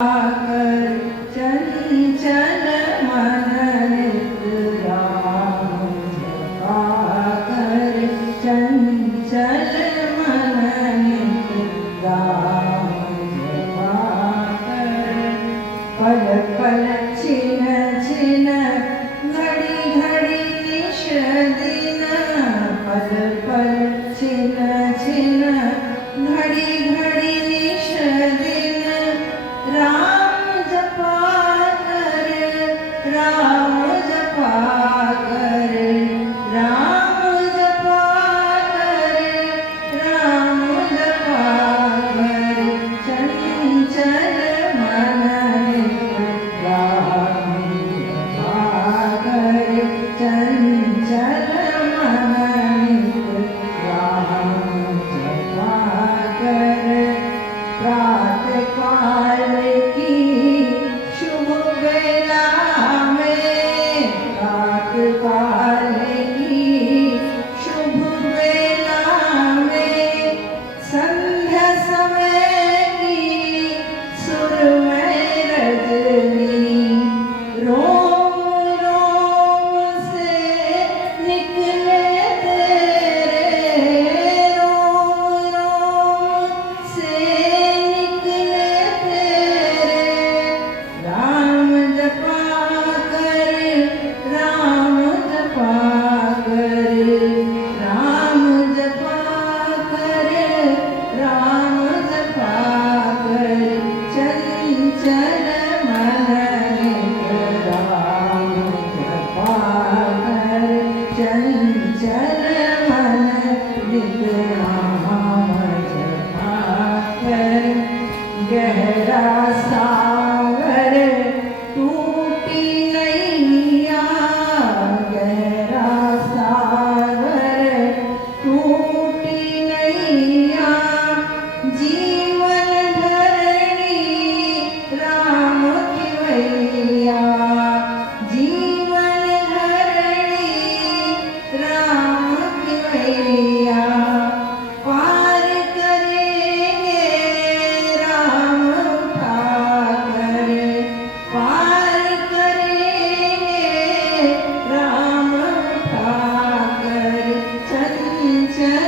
कर चंचल मन राम जपा कर चंचल मन राम जपा कर पल पल छिन छिन घड़ी घड़ी निश दिन पल पल छिन छिन घड़ी घड़ी निश दिन राम जपा कर राम जपा कर राम जपा कर राम जपा कर चंचल मन राम जपा कर चंचल मन राम जपा कर प्रातः काल की शुभ वेला में प्रातः काल की शुभ वेला में संध्या समय की सुरमय रजनी रोम रोम से निकले तेरे रोम रोम से निकले तेरे राम जपा कर राम जपा कर राम जपा कर राम जपा कर चंचल मन राम जपा कर चंचल मन राम जपा कर गहरा सागर टूटी नैया गहरा सागर टूटी नैया जीवन धरणी राम की मैया जीवन धरणी राम की मैया पार करेंगे राम उठाकर पार करेंगे राम उठाकर चंचल